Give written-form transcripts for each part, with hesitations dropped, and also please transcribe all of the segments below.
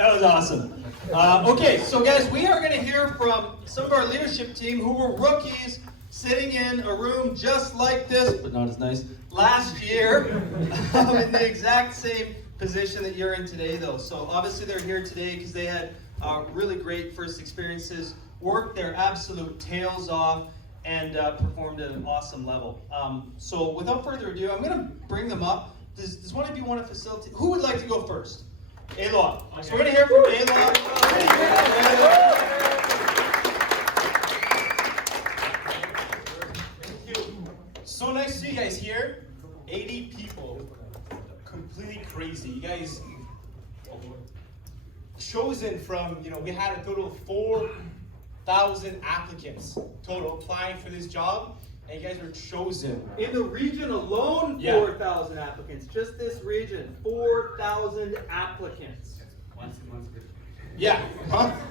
That was awesome. Okay, so guys, we are going to hear from some of our leadership team who were rookies sitting in a room just like this, but not as nice, last year, in the exact same position that you're in today, though. So obviously they're here today because they had really great first experiences, worked their absolute tails off, and performed at an awesome level. So without further ado, I'm going to bring them up. Does one of you want to facilitate? Who would like to go first? Aloy. Okay. So we're going to hear from Aloy. Thank you. So nice to see you guys here. 80 people. Completely crazy. You guys chosen from, we had a total of 4,000 applicants total applying for this job. And you guys were chosen. In the region alone, 4,000 applicants. Just this region, 4,000 applicants. Yeah,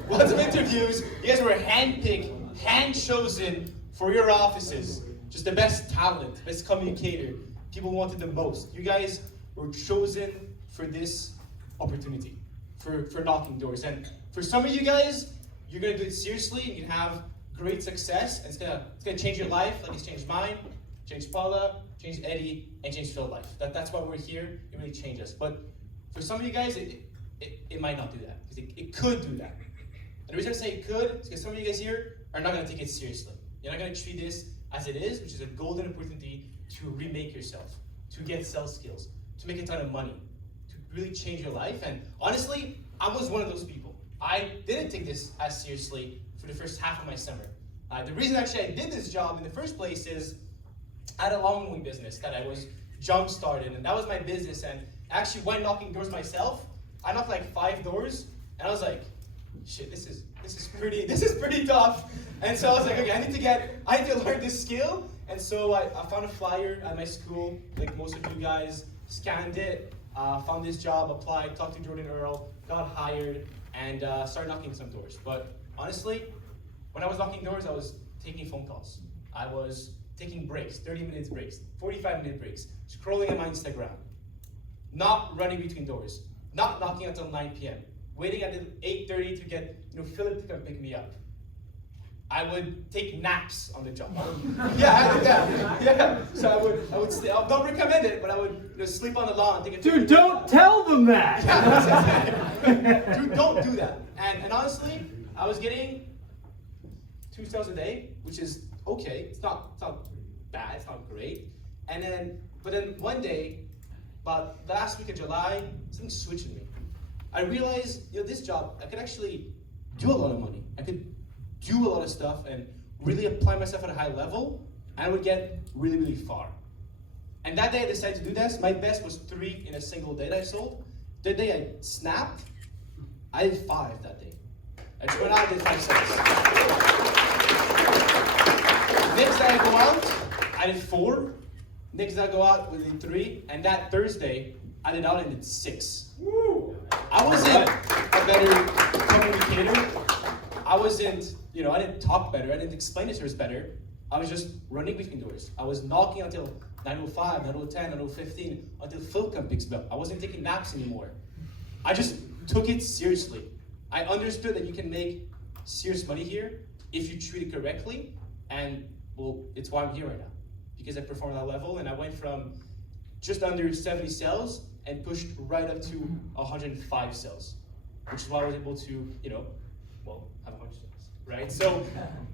lots of interviews. You guys were handpicked, hand-chosen for your offices. Just the best talent, best communicator. People wanted the most. You guys were chosen for this opportunity, for knocking doors. And for some of you guys, you're going to do it seriously and you can have great success. And it's gonna change your life like it's changed mine, changed Paula, changed Eddie, and changed Phil's life. That's why we're here. It really changed us. But for some of you guys, it might not do that. Because it could do that. And the reason I say it could is because some of you guys here are not going to take it seriously. You're not going to treat this as it is, which is a golden opportunity to remake yourself, to get sales skills, to make a ton of money, to really change your life. And honestly, I was one of those people. I didn't take this as seriously for the first half of my summer. The reason actually I did this job in the first place is I had a lawn-mowing business that I was jump-started, and that was my business. And I actually went knocking doors myself. I knocked like 5 doors, and I was like, shit, this is pretty tough. And so I was like, okay, I need to learn this skill. And so I found a flyer at my school, like most of you guys, scanned it, found this job, applied, talked to Jordan Earl, got hired, and started knocking some doors. But honestly, when I was knocking doors, I was taking phone calls. I was taking breaks, 30-minute breaks, 45-minute breaks, scrolling on my Instagram, not running between doors, not knocking until 9 p.m., waiting until 8:30 to get Philip to come pick me up. I would take naps on the job. I did that. Yeah. So I would stay. I don't recommend it, but I would sleep on the lawn. Dude, don't tell them that. Yeah, dude, don't do that. And honestly, I was getting 2 sales a day, which is okay. It's not bad. It's not great. But then one day, about the last week of July, something switched in me. I realized, this job, I could actually do a lot of money. I could do a lot of stuff and really apply myself at a high level, and I would get really, really far. And that day I decided to do this. My best was 3 in a single day that I sold. The day I snapped, I did 5 that day. I just went out and did 5 sales. Next day I go out, I did 4. Next day I go out within 3, and that Thursday I did out and did 6. Woo. I wasn't a better communicator. I wasn't, I didn't talk better. I didn't explain it better. I was just running between doors. I was knocking until 9:05, 9:10, 9:15, until Phil picks me up. I wasn't taking naps anymore. I just took it seriously. I understood that you can make serious money here if you treat it correctly, and it's why I'm here right now. Because I performed at that level, and I went from just under 70 sales and pushed right up to 105 sales, which is why I was able to, have a bunch of sales, right? So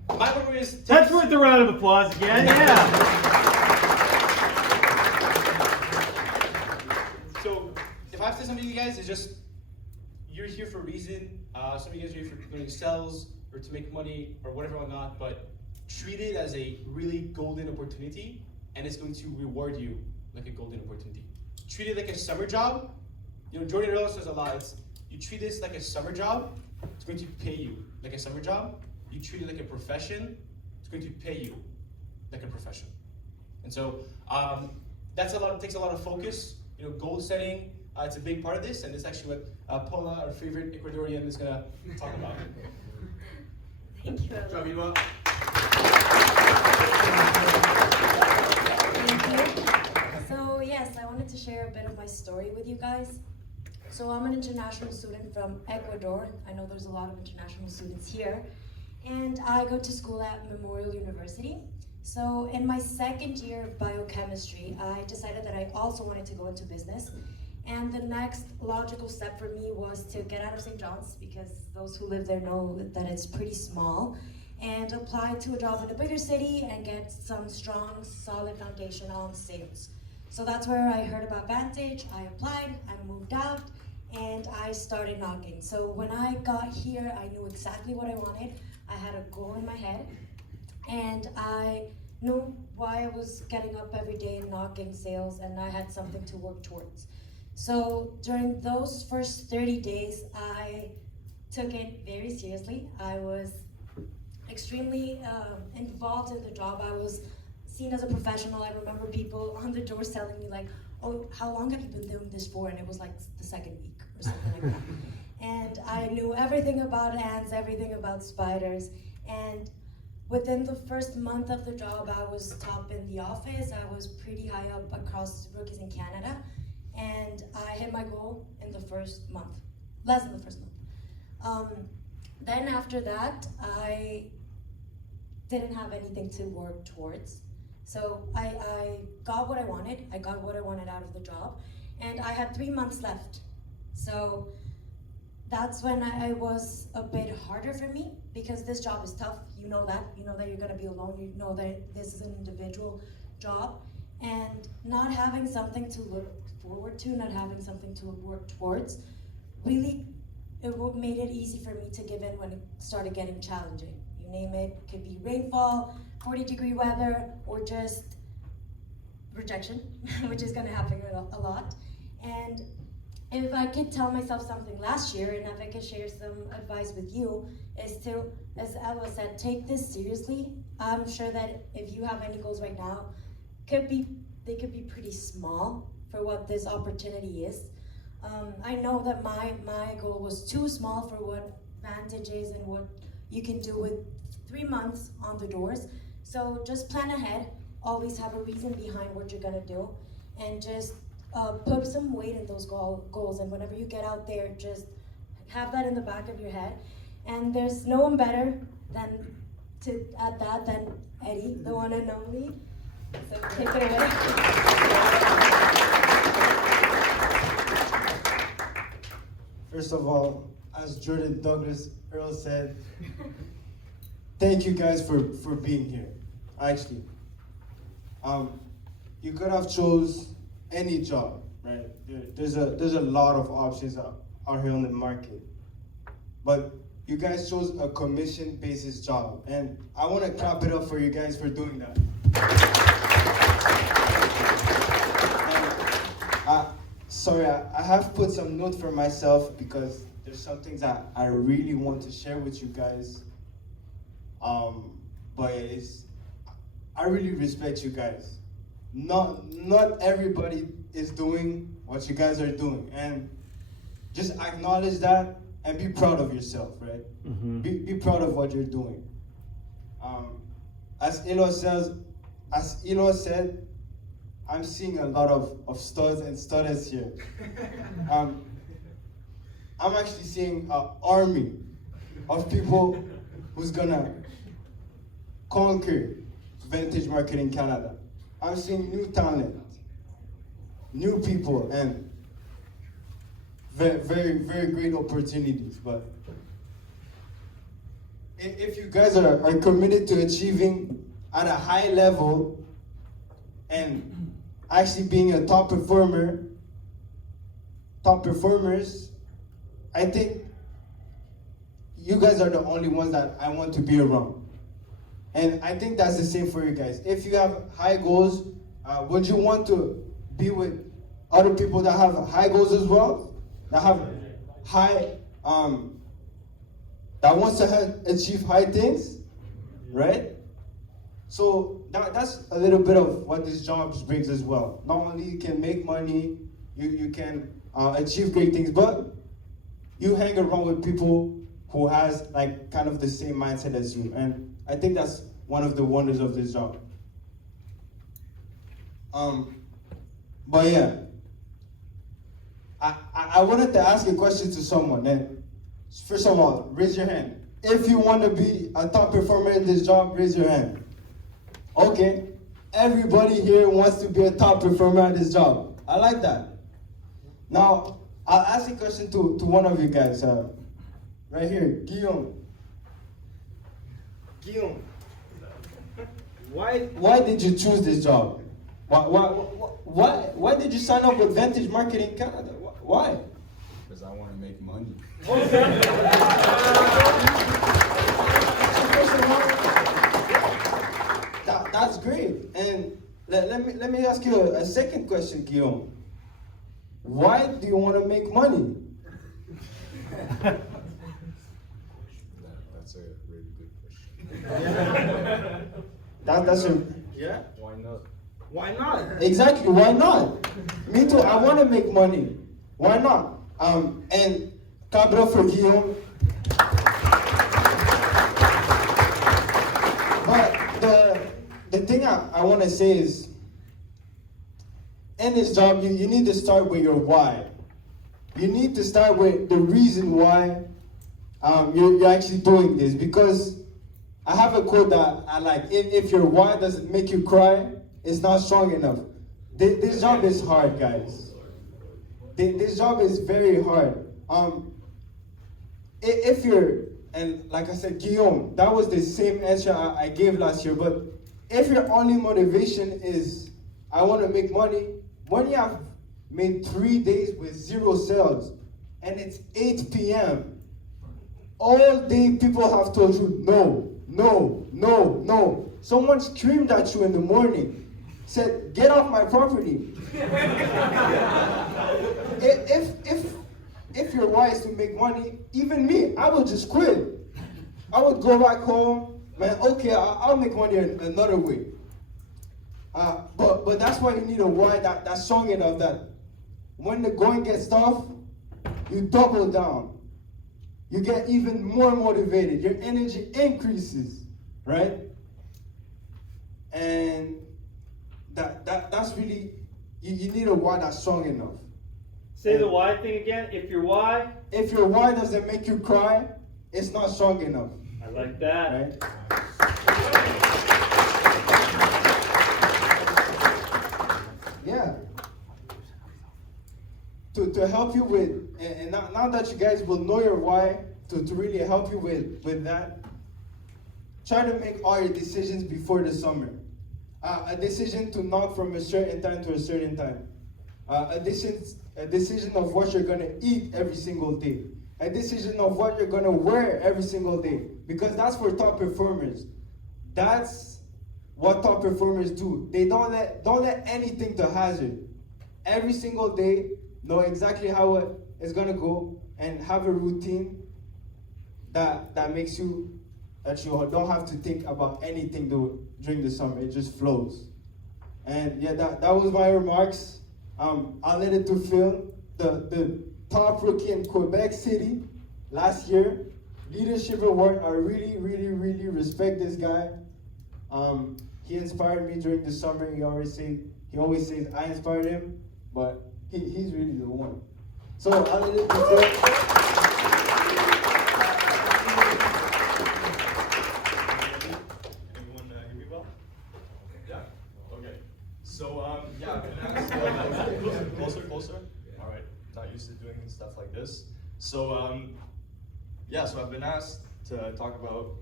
my point is... That's worth a round of applause again, yeah. So if I have to say something to you guys, it's just, you're here for a reason. Some of you guys are here for learning sales or to make money or whatever or not, but treat it as a really golden opportunity, and it's going to reward you like a golden opportunity. Treat it like a summer job. Jordan Earl says a lot. You treat this like a summer job, it's going to pay you like a summer job. You treat it like a profession, it's going to pay you like a profession. And so takes a lot of focus. Goal setting, it's a big part of this, and it's actually what Paula, our favorite Ecuadorian, is going to talk about. Thank you. Thank you. So yes, I wanted to share a bit of my story with you guys. So I'm an international student from Ecuador. I know there's a lot of international students here. And I go to school at Memorial University. So in my second year of biochemistry, I decided that I also wanted to go into business. And the next logical step for me was to get out of St. John's, because those who live there know that it's pretty small, and apply to a job in a bigger city and get some strong, solid foundation on sales. So that's where I heard about Vantage. I applied, I moved out, and I started knocking. So when I got here, I knew exactly what I wanted. I had a goal in my head, and I knew why I was getting up every day and knocking sales, and I had something to work towards. So during those first 30 days, I took it very seriously. I was extremely involved in the job. I was seen as a professional. I remember people on the doors telling me like, "Oh, how long have you been doing this for?" And it was like the second week or something like that. And I knew everything about ants, everything about spiders. And within the first month of the job, I was top in the office. I was pretty high up across rookies in Canada. And I hit my goal in the first month, less than the first month. Then after that, I didn't have anything to work towards. So I got what I wanted. I got what I wanted out of the job. And I had 3 months left. So that's when I was a bit harder for me, because this job is tough. You know that. You know that you're gonna be alone. You know that this is an individual job. And not having something to look forward to, not having something to work towards, really made it easy for me to give in when it started getting challenging. You name it, could be rainfall, 40-degree weather, or just rejection, which is gonna happen a lot. And if I could tell myself something last year, and if I could share some advice with you, is to, as Ella said, take this seriously. I'm sure that if you have any goals right now, they could be pretty small for what this opportunity is. I know that my goal was too small for what Vantage is and what you can do with 3 months on the doors. So just plan ahead, always have a reason behind what you're gonna do, and just put some weight in those goals. And whenever you get out there, just have that in the back of your head. And there's no one better than Eddie, the one and only. So take it away. First of all, as Jordan Douglas Earl said, thank you guys for being here. Actually, you could have chose any job, right? There's a lot of options out here on the market, but you guys chose a commission basis job, and I want to clap it up for you guys for doing that. Sorry, I have put some notes for myself because there's some things that I really want to share with you guys. But I really respect you guys. Not everybody is doing what you guys are doing, and just acknowledge that and be proud of yourself, right? Mm-hmm. Be proud of what you're doing. As Elo said, I'm seeing a lot of studs and studders here. I'm actually seeing an army of people who's gonna conquer Vantage Market in Canada. I'm seeing new talent, new people, and very, very, very great opportunities. But if you guys are committed to achieving at a high level and actually being a top performers, I think you guys are the only ones that I want to be around. And I think that's the same for you guys. If you have high goals, would you want to be with other people that have high goals as well? That have high, that wants to achieve high things, right? So that's a little bit of what this job brings as well. Not only you can make money, you can achieve great things, but you hang around with people who has like kind of the same mindset as you. And I think that's one of the wonders of this job. But yeah, I wanted to ask a question to someone. And first of all, raise your hand. If you want to be a top performer in this job, raise your hand. Okay. Everybody here wants to be a top performer at this job. I like that. Now, I'll ask a question to one of you guys. Right here, Guillaume. Guillaume, why did you choose this job? Why did you sign up with Vantage Marketing Canada? Why? Because I want to make money. That's great. And let me ask you a second question, Guillaume. Why do you want to make money? That's a really good question. That's a yeah. Why not? Why not? Exactly. Why not? Me too. I want to make money. Why not? And cabra for Guillaume. But the thing I want to say is, in this job, you need to start with your why. You need to start with the reason why you're actually doing this. Because I have a quote that I like. If your why doesn't make you cry, it's not strong enough. This job is hard, guys. This job is very hard. If you're, and like I said, Guillaume, that was the same answer I gave last year, but if your only motivation is, I want to make money, when you have made 3 days with 0 sales, and it's 8 p.m., all day people have told you, no, no, no, no. Someone screamed at you in the morning, said, get off my property. If your why is to make money, even me, I would just quit. I would go back home, man, okay, I'll make money another way. But that's why you need a why that's strong enough that when the going gets tough, you double down. You get even more motivated. Your energy increases, right? And that's really, you need a why that's strong enough. Say the why thing again. If your why. If your why doesn't make you cry, it's not strong enough. I like that. Right? Yeah. To help you with, and now that you guys will know your why, to really help you with that, try to make all your decisions before the summer. A decision to knock from a certain time to a certain time. A decision of what you're gonna eat every single day. A decision of what you're gonna wear every single day. Because that's for top performers. That's what top performers do. They don't let anything to hazard. Every single day, know exactly how it's gonna go, and have a routine that makes you, that you don't have to think about anything during the summer. It just flows. And yeah, that was my remarks. I'll let it to Phil, the top rookie in Quebec City last year. Leadership Award. I really, really, really respect this guy. He inspired me during the summer. He always says I inspired him, but he's really the one. So I'll let it to Phil. Everyone hear me well? Yeah. Okay. So yeah, I've been asked closer. All right. Not used to doing stuff like this. So yeah. So I've been asked to talk about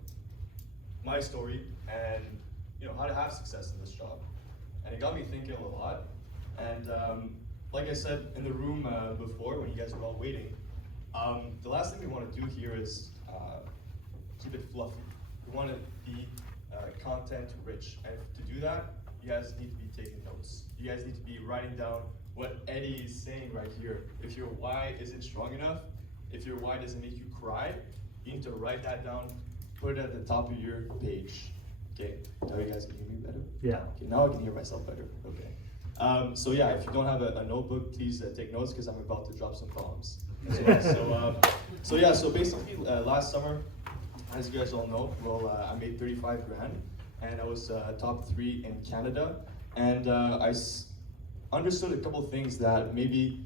my story and how to have success in this job, and it got me thinking a lot. And like I said in the room before, when you guys were all waiting, the last thing we want to do here is keep it fluffy. We want to be content rich, and to do that, you guys need to be taking notes. You guys need to be writing down what Eddie is saying right here. If your why isn't strong enough, if your why doesn't make you cry, you need to write that down, put it at the top of your page. Okay, now you guys can hear me better? Yeah. Okay, now I can hear myself better. Okay. So yeah, if you don't have a notebook, please take notes because I'm about to drop some bombs. So yeah, so basically last summer, as you guys all know, I made 35 grand, and I was top 3 in Canada, and I understood a couple things that maybe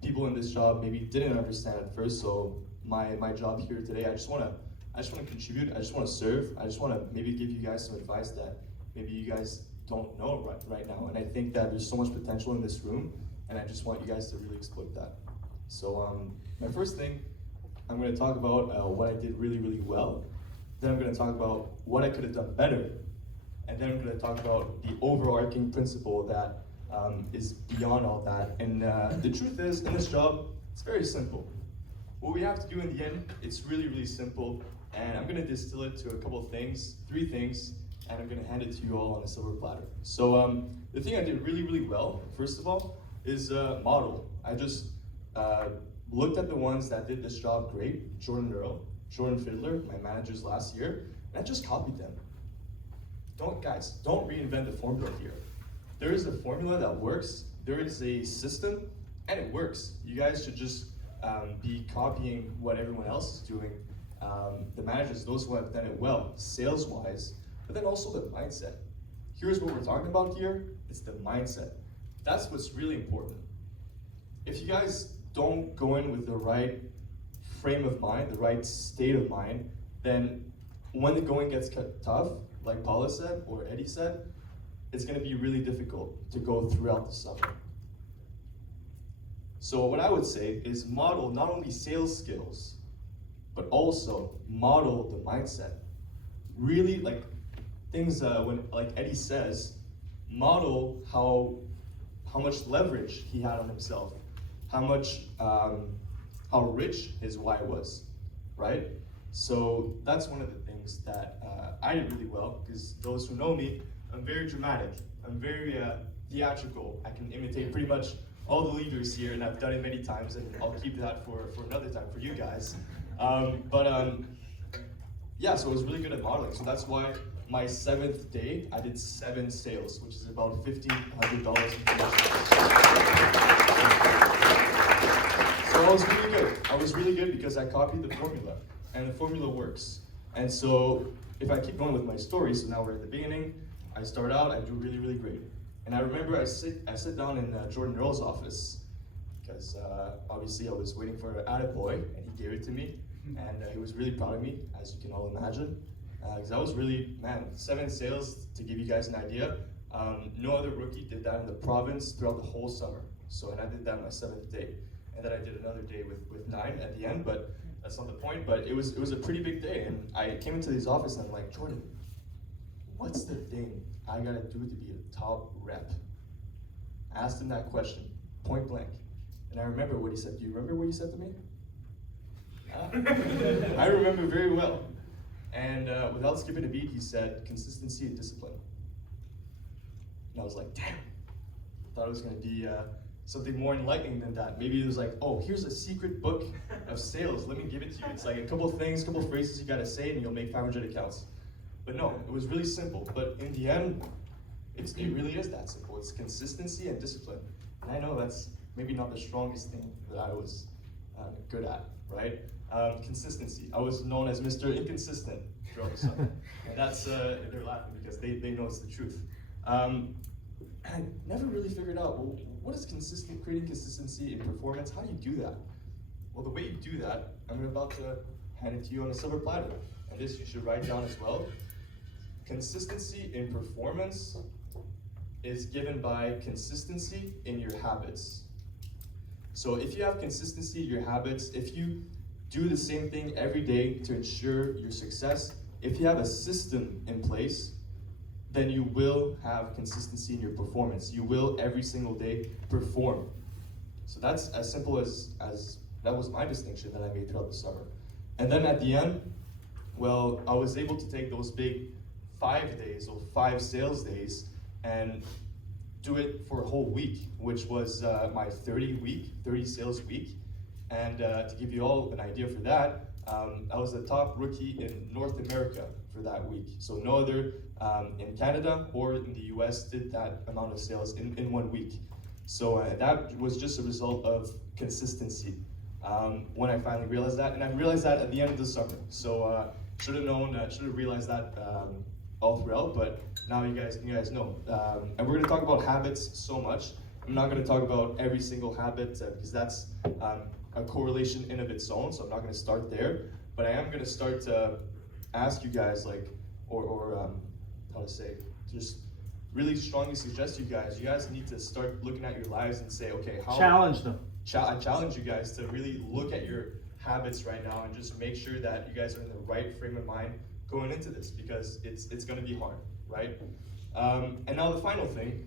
people in this job maybe didn't understand at first. So my job here today, I just want to contribute. I just want to serve. I just want to maybe give you guys some advice that maybe you guys don't know right now. And I think that there's so much potential in this room, and I just want you guys to really exploit that. So my first thing, I'm going to talk about what I did really, really well. Then I'm going to talk about what I could have done better. And then I'm going to talk about the overarching principle that is beyond all that. And the truth is, in this job, it's very simple. What we have to do in the end, it's really, really simple. And I'm going to distill it to a couple of things, 3 things, and I'm going to hand it to you all on a silver platter. So the thing I did really, really well, first of all, is model. I just looked at the ones that did this job great, Jordan Earl, Jordan Fiddler, my managers last year, and I just copied them. Don't reinvent the formula here. There is a formula that works, there is a system, and it works. You guys should just be copying what everyone else is doing. The managers, those who have done it well, sales-wise, but then also the mindset. Here's what we're talking about here, it's the mindset. That's what's really important. If you guys don't go in with the right frame of mind, the right state of mind, then when the going gets tough, like Paula said, or Eddie said, it's gonna be really difficult to go throughout the summer. So what I would say is model not only sales skills, but also model the mindset. Really, like things when, like Eddie says, model how much leverage he had on himself, how rich his why was, right? So that's one of the things that I did really well, because those who know me, I'm very dramatic, I'm very theatrical. I can imitate pretty much all the leaders here, and I've done it many times, and I'll keep that for another time for you guys. Yeah, so I was really good at modeling, so that's why my 7th day, I did 7 sales, which is about $1,500 in commissions. So I was really good. I was really good because I copied the formula, and the formula works. And so if I keep going with my story, so now we're at the beginning, I start out, I do really, really great. And I remember I sit down in Jordan Earl's office, because obviously I was waiting for an attaboy, and he gave it to me, and he was really proud of me, as you can all imagine. Because I was really, 7 sales, to give you guys an idea. No other rookie did that in the province throughout the whole summer. So, and I did that on my 7th day. And then I did another day with 9 at the end, but that's not the point. But it was a pretty big day, and I came into his office and I'm like, Jordan, what's the thing I gotta do to be a top rep? I asked him that question, point blank. And I remember what he said. Do you remember what he said to me? I remember very well. And without skipping a beat, he said, consistency and discipline. And I was like, damn. I thought it was gonna be something more enlightening than that. Maybe it was like, oh, here's a secret book of sales. Let me give it to you. It's like a couple things, couple phrases you gotta say, and you'll make 500 accounts. But no, it was really simple. But in the end, it really is that simple. It's consistency and discipline. And I know that's maybe not the strongest thing that I was good at, right? Consistency. I was known as Mr. Inconsistent throughout the summer. And that's, they're laughing because they know it's the truth. And I never really figured out, well, what is creating consistency in performance? How do you do that? Well, the way you do that, I'm about to hand it to you on a silver platter. And this you should write down as well. Consistency in performance is given by consistency in your habits. So if you have consistency in your habits, if you do the same thing every day to ensure your success, if you have a system in place, then you will have consistency in your performance. You will every single day perform. So that's as simple as that was my distinction that I made throughout the summer. And then at the end, well, I was able to take those big 5 days or 5 sales days and do it for a whole week, which was my 30 sales week. And to give you all an idea for that, I was the top rookie in North America for that week. So no other in Canada or in the US did that amount of sales in 1 week. So that was just a result of consistency. When I finally realized that, and I realized that at the end of the summer. So should have realized that all throughout, but now you guys know. And we're gonna talk about habits so much, I'm not going to talk about every single habit because that's a correlation in of its own, so I'm not going to start there. But I am going to start to ask you guys, like, or how to say, just really strongly suggest you guys need to start looking at your lives and say, okay, how Challenge them. I challenge you guys to really look at your habits right now and just make sure that you guys are in the right frame of mind going into this, because it's going to be hard, right? And now the final thing.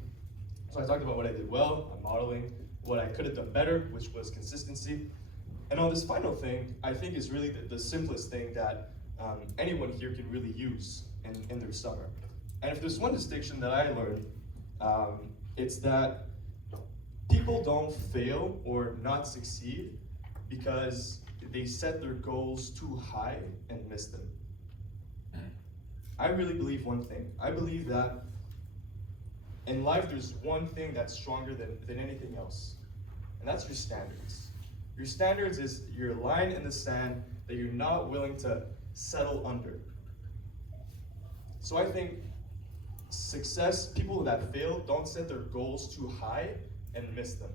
So I talked about what I did well, I'm modeling what I could have done better, which was consistency. And now this final thing, I think is really the simplest thing that anyone here can really use in their summer. And if there's one distinction that I learned, it's that people don't fail or not succeed because they set their goals too high and miss them. I really believe one thing. I believe that in life there's one thing that's stronger than anything else, and that's your standards. Your standards is your line in the sand that you're not willing to settle under. So I think people that fail don't set their goals too high and miss them.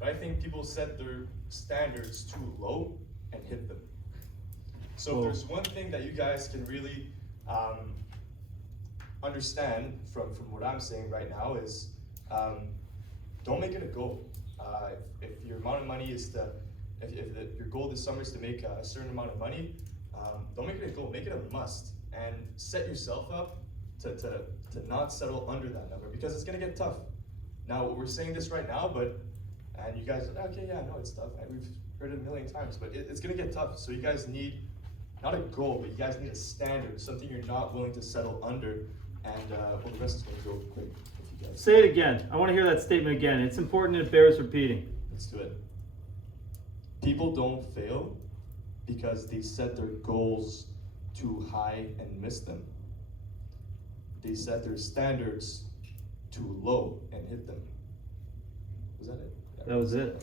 But I think people set their standards too low and hit them. So if there's one thing that you guys can really understand from what I'm saying right now is don't make it a goal. If your amount of money is your goal this summer is to make a certain amount of money, don't make it a goal, make it a must, and set yourself up to not settle under that number, because it's gonna get tough. Now we're saying this right now, and you guys are okay, yeah, no, it's tough. We've heard it a million times, but it's gonna get tough. So you guys need not a goal, but you guys need a standard, something you're not willing to settle under. And well, the rest is gonna go quick. If you guys Say it again. I want to hear that statement again. It's important and it bears repeating. Let's do it. People don't fail because they set their goals too high and miss them. They set their standards too low and hit them. Was that it? Yeah. That was it.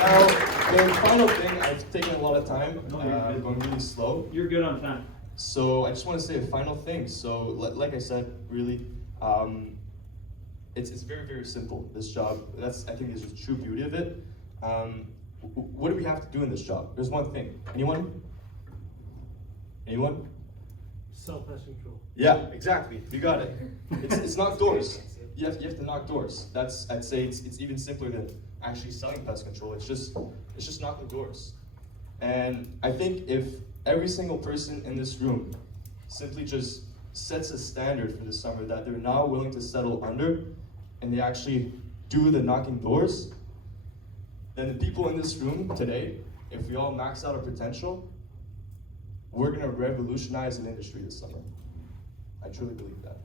Now, the final thing, I've taken a lot of time. No, you're I'm good. going really slow. You're good on time. So I just want to say a final thing. So like I said, really, it's very, very simple, this job. I think is the true beauty of it. What do we have to do in this job? There's one thing. Anyone? Anyone? Self-pest control. Yeah, exactly. You got it. It's knock doors. You have to knock doors. I'd say it's even simpler than actually selling pest control. It's just knocking doors. And I think if every single person in this room simply just sets a standard for the summer that they're not willing to settle under, and they actually do the knocking doors, then the people in this room today, if we all max out our potential, we're gonna revolutionize an industry this summer. I truly believe that.